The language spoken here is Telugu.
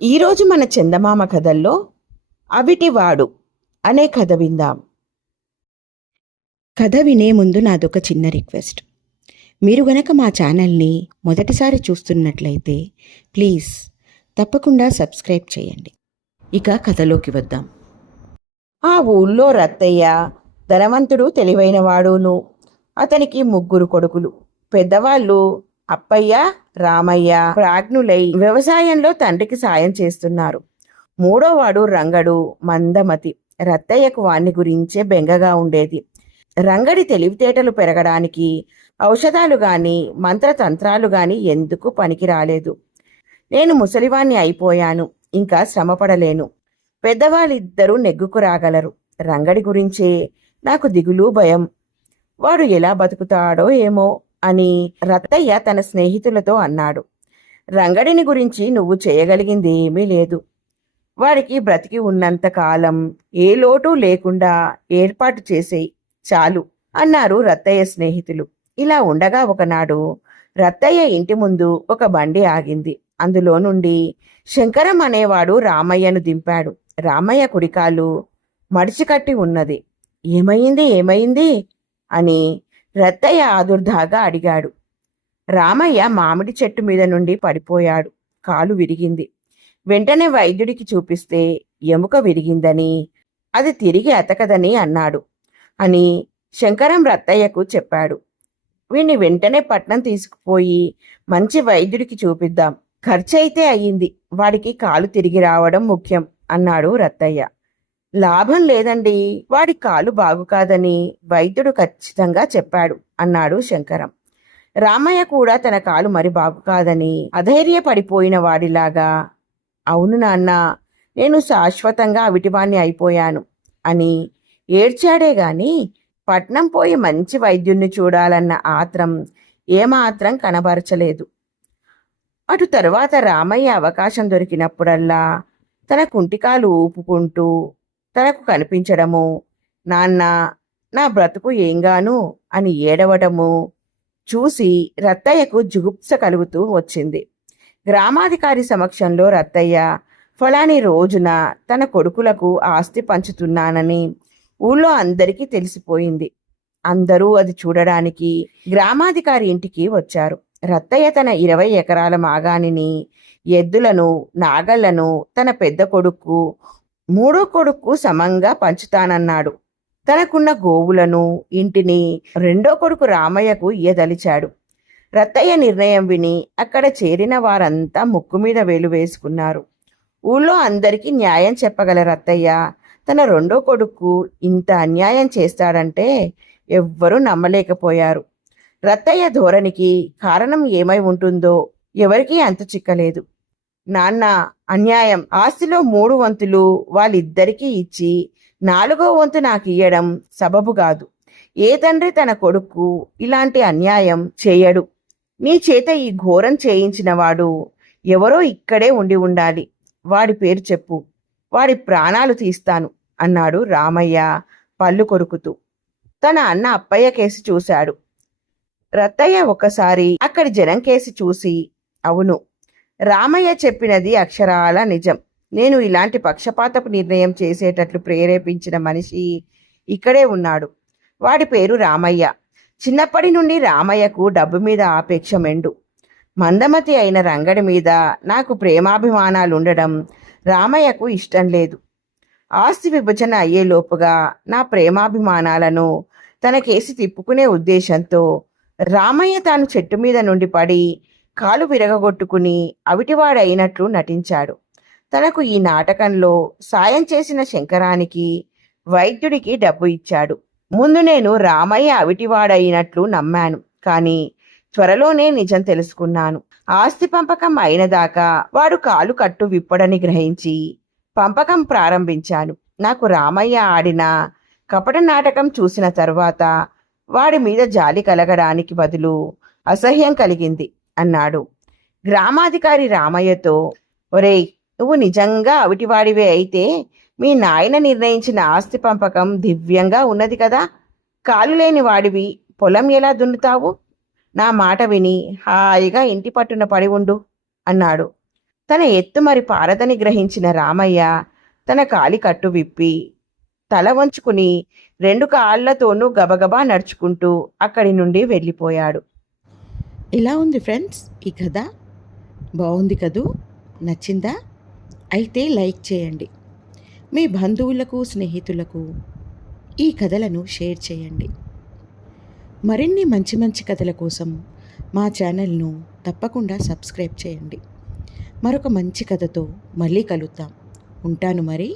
ఈరోజు మన చందమామ కథల్లో అవిటివాడు అనే కథ విందాం. కథ వినే ముందు నాదొక చిన్న రిక్వెస్ట్. మీరు గనక మా ఛానల్ని మొదటిసారి చూస్తున్నట్లయితే ప్లీజ్ తప్పకుండా సబ్స్క్రైబ్ చేయండి. ఇక కథలోకి వద్దాం. ఆ ఊళ్ళో రత్తయ్య ధనవంతుడు, తెలివైనవాడును. అతనికి 3 కొడుకులు. పెద్దవాళ్ళు అప్పయ్య, రామయ్య ప్రాజ్ఞులై వ్యవసాయంలో తండ్రికి సాయం చేస్తున్నారు. మూడోవాడు రంగడు మందమతి. రత్తయ్యకు వాణ్ణి గురించే బెంగగా ఉండేది. రంగడి తెలివితేటలు పెరగడానికి ఔషధాలు గాని మంత్రతంత్రాలు గాని ఎందుకు పనికి రాలేదు. నేను ముసలివాణ్ణి అయిపోయాను, ఇంకా శ్రమపడలేను. పెద్దవాళ్ళిద్దరూ నెగ్గుకు రాగలరు. రంగడి గురించే నాకు దిగులు, భయం. వాడు ఎలా బతుకుతాడో ఏమో అని రత్తయ్య తన స్నేహితులతో అన్నాడు. రంగడిని గురించి నువ్వు చేయగలిగింది ఏమీ లేదు. వాడికి బ్రతికి ఉన్నంత కాలం ఏ లోటు లేకుండా ఏర్పాటు చేసేయి చాలు అన్నారు రత్తయ్య స్నేహితులు. ఇలా ఉండగా ఒకనాడు రత్తయ్య ఇంటి ముందు ఒక బండి ఆగింది. అందులో నుండి శంకరం అనేవాడు రామయ్యను దింపాడు. రామయ్య కుడికాలు మడిచికట్టి ఉన్నది. ఏమైంది ఏమైంది అని రత్తయ్య ఆదుర్దాగా అడిగాడు. రామయ్య మామిడి చెట్టు మీద నుండి పడిపోయాడు. కాలు విరిగింది. వెంటనే వైద్యుడికి చూపిస్తే ఎముక విరిగిందని, అది తిరిగి అతకదని అన్నాడు అని శంకరం రత్తయ్యకు చెప్పాడు. వీణ్ణి వెంటనే పట్నం తీసుకుపోయి మంచి వైద్యుడికి చూపిద్దాం. ఖర్చయితే అయ్యింది, వాడికి కాలు తిరిగి రావడం ముఖ్యం అన్నాడు రత్తయ్య. లాభం లేదండి, వాడి కాలు బాగు కాదని వైద్యుడు ఖచ్చితంగా చెప్పాడు అన్నాడు శంకరం. రామయ్య కూడా తన కాలు మరి బాగు కాదని అధైర్యపడిపోయిన వాడిలాగా, అవును నాన్న, నేను శాశ్వతంగా అవిటివాణ్ణి అయిపోయాను అని ఏడ్చాడే గాని పట్నం పోయి మంచి వైద్యుణ్ణి చూడాలన్న ఆత్రం ఏమాత్రం కనబరచలేదు. అటు తరువాత రామయ్య అవకాశం దొరికినప్పుడల్లా తన కుంటికాలు ఊపుకుంటూ తనకు కనిపించడము, నాన్న నా బ్రతుకు ఏంగాను అని ఏడవడము చూసి రత్తయ్యకు జుగుప్స కలుగుతూ వచ్చింది. గ్రామాధికారి సమక్షంలో రత్తయ్య ఫలాని రోజున తన కొడుకులకు ఆస్తి పంచుతున్నానని ఊళ్ళో అందరికీ తెలిసిపోయింది. అందరూ అది చూడడానికి గ్రామాధికారి ఇంటికి వచ్చారు. రత్తయ్య తన 20 ఎకరాల మాగాణిని, ఎద్దులను, నాగళ్లను తన పెద్ద కొడుకు, మూడో కొడుకు సమంగా పంచుతానన్నాడు. తనకున్న గోవులను, ఇంటిని రెండో కొడుకు రామయ్యకు ఇయ్యదలిచాడు. రత్తయ్య నిర్ణయం విని అక్కడ చేరిన వారంతా ముక్కు మీద వేలు వేసుకున్నారు. ఊళ్ళో అందరికీ న్యాయం చెప్పగల రత్తయ్య తన రెండో కొడుకు ఇంత అన్యాయం చేస్తాడంటే ఎవ్వరూ నమ్మలేకపోయారు. రత్తయ్య ధోరణికి కారణం ఏమై ఉంటుందో ఎవరికీ అంతు చిక్కలేదు. నాన్న, అన్యాయం. ఆస్తిలో 3 వంతులు వాళ్ళిద్దరికీ ఇచ్చి 4వ వంతు నాకు ఇయ్యడం సబబు కాదు. ఏ తండ్రి తన కొడుకు ఇలాంటి అన్యాయం చేయడు. నీ చేత ఈ ఘోరం చేయించినవాడు ఎవరో ఇక్కడే ఉండి ఉండాలి. వాడి పేరు చెప్పు, వాడి ప్రాణాలు తీస్తాను అన్నాడు రామయ్య పళ్ళు కొరుకుతూ. తన అన్న అప్పయ్య కేసి చూశాడు. రత్తయ్య ఒకసారి అక్కడి జనం కేసి చూసి, అవును, రామయ్య చెప్పినది అక్షరాల నిజం. నేను ఇలాంటి పక్షపాతపు నిర్ణయం చేసేటట్లు ప్రేరేపించిన మనిషి ఇక్కడే ఉన్నాడు. వాడి పేరు రామయ్య. చిన్నప్పటి నుండి రామయ్యకు డబ్బు మీద ఆపేక్ష మెండు. మందమతి అయిన రంగడి మీద నాకు ప్రేమాభిమానాలుండడం రామయ్యకు ఇష్టం లేదు. ఆస్తి విభజన అయ్యేలోపుగా నా ప్రేమాభిమానాలను తనకేసి తిప్పుకునే ఉద్దేశంతో రామయ్య తాను చెట్టు మీద నుండి పడి కాలు విరగగొట్టుకుని అవిటివాడైనట్లు నటించాడు. తనకు ఈ నాటకంలో సాయం చేసిన శంకరానికి వైద్యుడికి డబ్బు ఇచ్చాడు. ముందు నేను రామయ్య అవిటివాడైనట్లు నమ్మాను, కానీ త్వరలోనే నిజం తెలుసుకున్నాను. ఆస్తి పంపకం అయినదాకా వాడు కాలు కట్టు విప్పడని గ్రహించి పంపకం ప్రారంభించాను. నాకు రామయ్య ఆడిన కపట నాటకం చూసిన తరువాత వాడి మీద జాలి కలగడానికి బదులు అసహ్యం కలిగింది అన్నాడు. గ్రామాధికారి రామయ్యతో, ఒరేయ్, నువ్వు నిజంగా అవిటివాడివే అయితే మీ నాయన నిర్ణయించిన ఆస్తి పంపకం దివ్యంగా ఉన్నది కదా. కాలు లేని వాడివి పొలం ఎలా దున్నుతావు? నా మాట విని హాయిగా ఇంటి పట్టున పడి ఉండు అన్నాడు. తన ఎత్తు మరి పారదని గ్రహించిన రామయ్య తన కాలి కట్టు విప్పి తల వంచుకుని 2 కాళ్లతోనూ గబగబా నడుచుకుంటూ అక్కడి నుండి వెళ్ళిపోయాడు. ఇలా ఉంది ఫ్రెండ్స్ ఈ కథ. బాగుంది కదూ? నచ్చిందా? అయితే లైక్ చేయండి. మీ బంధువులకు, స్నేహితులకు ఈ కథలను షేర్ చేయండి. మరిన్ని మంచి మంచి కథల కోసం మా ఛానల్ను తప్పకుండా సబ్స్క్రైబ్ చేయండి. మరొక మంచి కథతో మళ్ళీ కలుద్దాం. ఉంటాను మరి.